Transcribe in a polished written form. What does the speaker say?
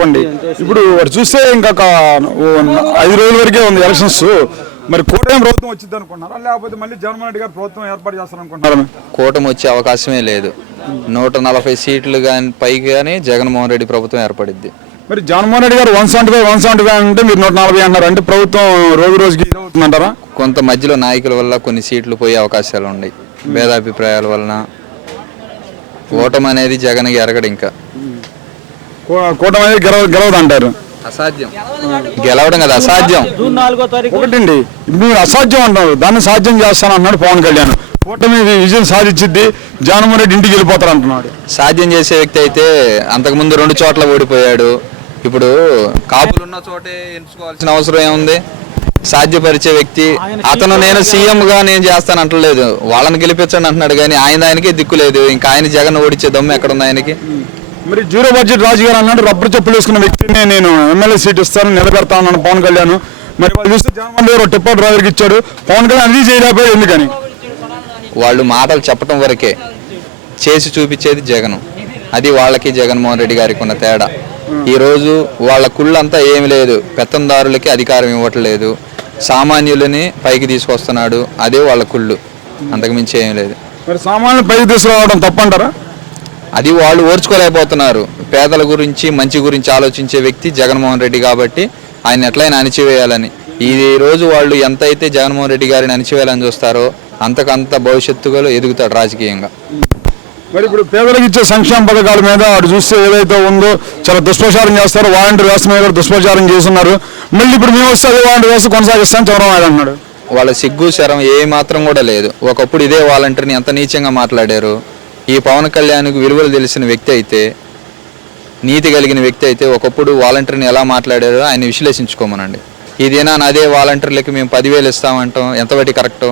చెప్పండి. ఇప్పుడు వాడు చూస్తే ఇంకొక 5 రోజుల వరకే ఉంది ఎలక్షన్స్. మరి కూటమి ప్రభుత్వం వచ్చింది అనుకుంటున్నారా, లేకపోతే మళ్ళీ జగన్మోహన్ రెడ్డి గారు ప్రభుత్వం ఏర్పాటు చేస్తారనుకుంటున్నారా? కూటమి వచ్చే అవకాశమే లేదు. 140 సీట్లు కానీ పైకి కానీ జగన్మోహన్ రెడ్డి ప్రభుత్వం ఏర్పడిద్ది. మరి జగన్మోహన్ రెడ్డి గారు 175 అంటే మీరు 140 అంటారు. అంటే ప్రభుత్వం రోజు రోజుకి ఇదవుతుందంటారా? కొంత మధ్యలో నాయకుల వల్ల కొన్ని సీట్లు పోయే అవకాశాలు ఉన్నాయి. భేదాభిప్రాయాల వలన ఓటమి అనేది జగన్కి ఎరగడు. ఇంకా కూటమి అనేది గెలవదు అంటారు. అసాధ్యం. గెలవడం కదా అసాధ్యం. ఒకటండి, మీరు అసాధ్యం అంటారు, దాన్ని సాధ్యం చేస్తాను అన్నాడు పవన్ కళ్యాణ్. కూటమి విజయం సాధించిద్ది, జగన్మోహన్ రెడ్డి ఇంటికి వెళ్ళిపోతారు అంటున్నాడు. సాధ్యం చేసే వ్యక్తి అయితే అంతకుముందు 2 చోట్ల ఓడిపోయాడు. ఇప్పుడు కాపులు ఉన్న చోటే ఎంచుకోవాల్సిన అవసరం ఏముంది? సాధ్యపరిచే వ్యక్తి అతను నేను సీఎంగా నేను చేస్తాను అంటలేదు, వాళ్ళని గెలిపించండి అంటున్నాడు. కానీ ఆయనకే దిక్కు లేదు. ఇంకా ఆయన జగన్ ఓడించే దమ్ము ఎక్కడ ఉంది ఆయనకి? మరి జీరో బడ్జెట్ రాజుగారు అన్నాడు, రబ్బర్ చెప్పులు వేసుకున్న వ్యక్తిని నేను ఎమ్మెల్యే సీట్ ఇస్తాను, నిలబెడతాను అన్నాడు పవన్ కళ్యాణ్. మరి వాళ్ళు చూస్తే జగన్మోహన్ రెడ్డి టిప్పర్ డ్రైవర్కి ఇచ్చాడు, పవన్ కళ్యాణ్ అది చేయలేకపోయాడు. ఎందుకని? వాళ్ళు మాటలు చెప్పడం వరకే, చేసి చూపించేది జగన్. అది వాళ్ళకి జగన్మోహన్ రెడ్డి గారికి ఉన్న తేడా. ఈరోజు వాళ్ళ కుళ్ళంతా ఏమి లేదు, పెత్తందారులకి అధికారం ఇవ్వట్లేదు, సామాన్యులని పైకి తీసుకొస్తున్నాడు, అదే వాళ్ళ కుళ్ళు, అంతకుమించి ఏం లేదు. మరి సామాన్యులు పైకి తీసుకురావడం తప్పంటారా? అది వాళ్ళు ఓర్చుకోలేకపోతున్నారు. పేదల గురించి మంచి గురించి ఆలోచించే వ్యక్తి జగన్మోహన్ రెడ్డి కాబట్టి ఆయన ఎట్లయినా అణిచివేయాలని. ఈ రోజు వాళ్ళు ఎంత అయితే జగన్మోహన్ రెడ్డి గారిని అణిచివేయాలని చూస్తారో అంతకంత భవిష్యత్తులో ఎదుగుతాడు రాజకీయంగా. మరి ఇప్పుడు పేదలకు ఇచ్చే సంక్షేమ పథకాల మీద అటు చూస్తే ఏదైతే ఉందో చాలా దుష్ప్రచారం చేస్తారు. వాలంటీర్ వ్యవస్థ మీద కూడా దుష్ప్రచారం చేస్తున్నారు. మళ్ళీ ఇప్పుడు మేము వస్తే అదే వాలంటీర్ వ్యవస్థ కొనసాగిస్తాను చంద్రబాబు నాయుడు అన్నాడు. వాళ్ళ సిగ్గు శరం ఏ మాత్రం కూడా లేదు. ఒకప్పుడు ఇదే వాలంటీర్ని ఎంత నీచంగా మాట్లాడారు. ఈ పవన్ కళ్యాణ్కి విలువలు తెలిసిన వ్యక్తి అయితే, నీతి కలిగిన వ్యక్తి అయితే ఒకప్పుడు వాలంటీర్ని ఎలా మాట్లాడారో ఆయన విశ్లేషించుకోమనండి. ఇదేనా అదే వాలంటీర్లకి మేము 10,000 ఇస్తామంటాం, ఎంతవరకు కరెక్టో?